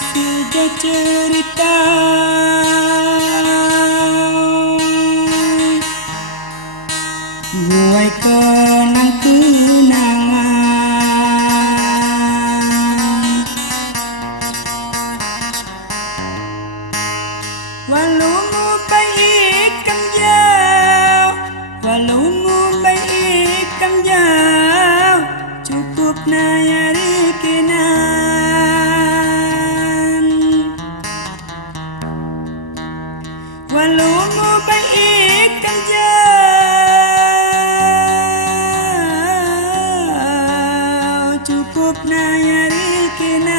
sejak cerita buai kenang-kenangan walau mu baik kam jauh walau mu baik kam jauh cukup nayari kenan walau mu baik kam jauh cukup nayari kenan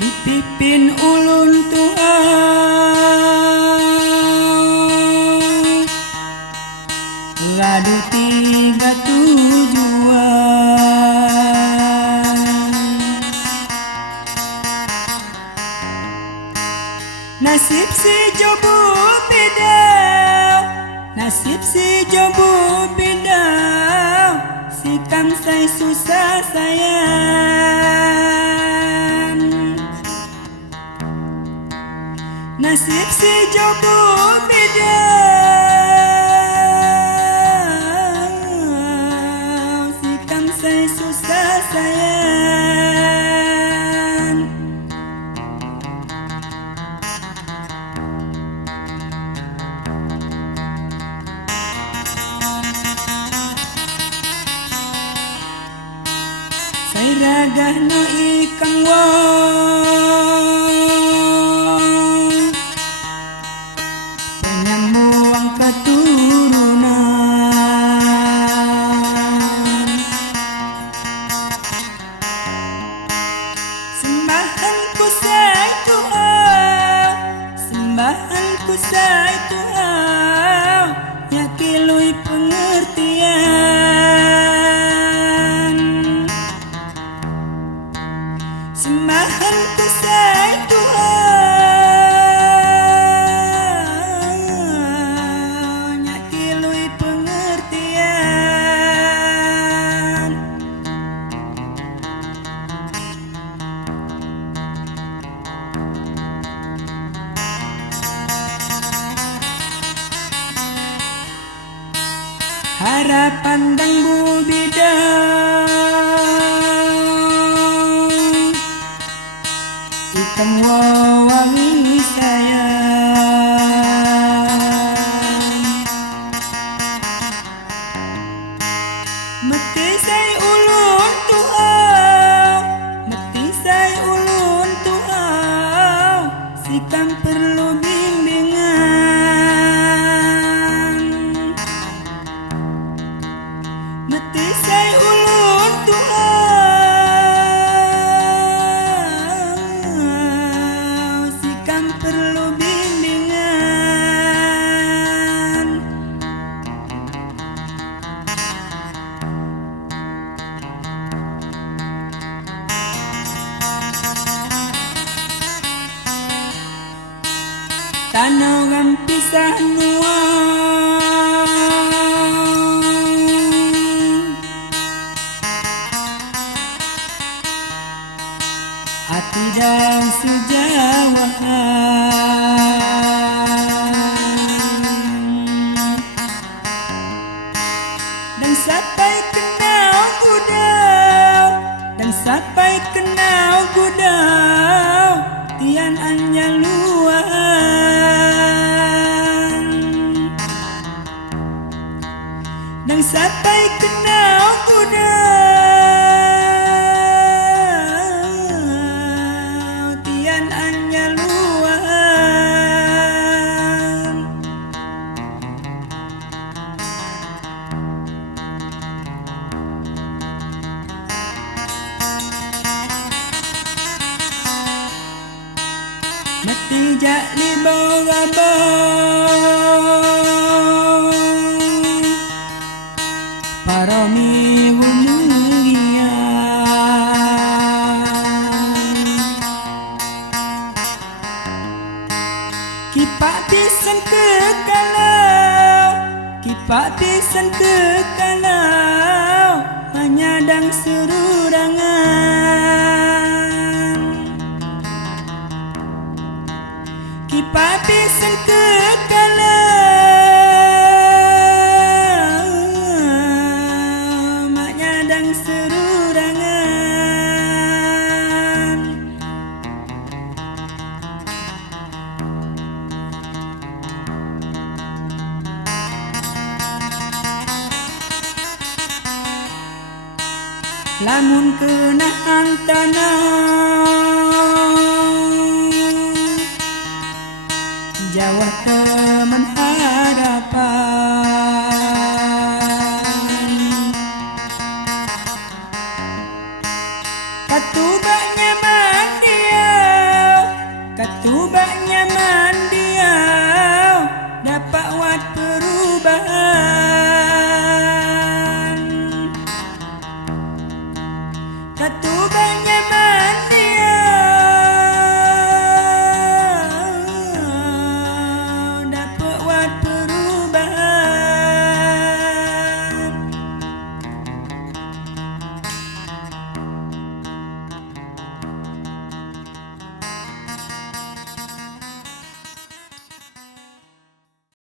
dipipin ulun Tuhan radu tiga tujuan nasib si jobu beda nasib si jobu beda si kam say susah sayang nasib si jobu beda si kam say susah sayang say ragah no ikang wong penyamuang keturunan sembahanku say Tuhan sembahanku say Tuhan ya kilui pengertian sembahanku say Tuhan ya kilui pengertian harapan dan bubidang ikam wawangi sayang mati say ulun Tuhan mati say ulun Tuhan si kam perlu bimbingan mati say ulun Tuhan si kam perlu bimbingan tanawan pisah nuang hati dan sejauhan dan sampai kenal gudau dan sampai kenal gudau tian anya luan dan sampai kenal gudau tian anya luan mati jak li bawabang parami wumulian pisan ke kalau, kipak pisan ke kalau, menyadang serurangan. Kipak pisan ke kalau, menyadang serurangan. Lamun kenahan tanah Jawa teman harapan,